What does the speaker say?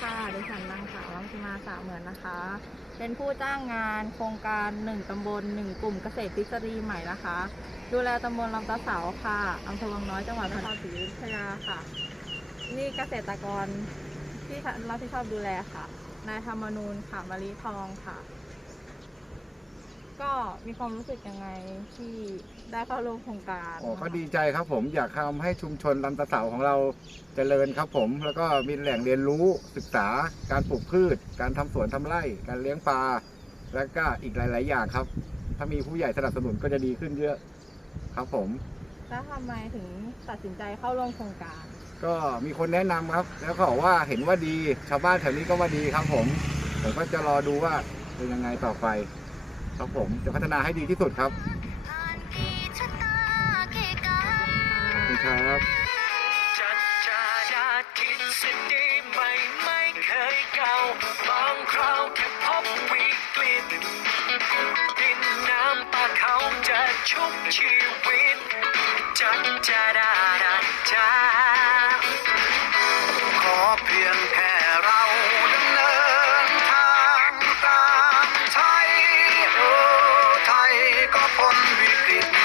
ค่ะดิฉันนางสาวรังสิมาสาวเหมือนนะคะ เป็นผู้จ้างงานโครงการ 1 ตำบล 1 กลุ่มเกษตรทฤษฎีใหม่นะคะ ดูแลตำบลลำตาเสาค่ะอำเภอวังน้อยจังหวัดพะนครศรีอยุธยาค่ะ นี่เกษตรกรที่รับผิดชอบดูแลค่ะ นายธรรมนูนค่ะมารีทองค่ะ มีความรู้สึกยังไงที่ได้เข้าร่วมโครงการโอ้ก็ดีใจครับผมอยากทำให้ชุมชนลำตะเสาของเราเจริญครับผม แล้วก็มีแหล่งเรียนรู้ศึกษาการปลูกพืช การทำสวนทำไร่ การเลี้ยงปลาแล้วก็อีกหลาย ๆ อย่างครับ ถ้ามีผู้ใหญ่สนับสนุนก็จะดีขึ้นเยอะครับผม แล้วทำไมถึงตัดสินใจเข้าร่วมโครงการ ก็มีคนแนะนำครับ แล้วก็บอกว่าเห็นว่าดีชาวบ้านแถวนี้ก็ว่าดีครับผมผมก็จะรอดูว่าเป็นยังไงต่อไป ครับผมจะพัฒนาให้ดีที่สุดครับขอบคุณครับจัดจาดาทิศสดีไม่ไม่เคราวแค่พบวิกฤตดินน้ำป่าเขาจะชุบชีวิตจัดจาดาดาจาขอเพียงแค่ up on repeat.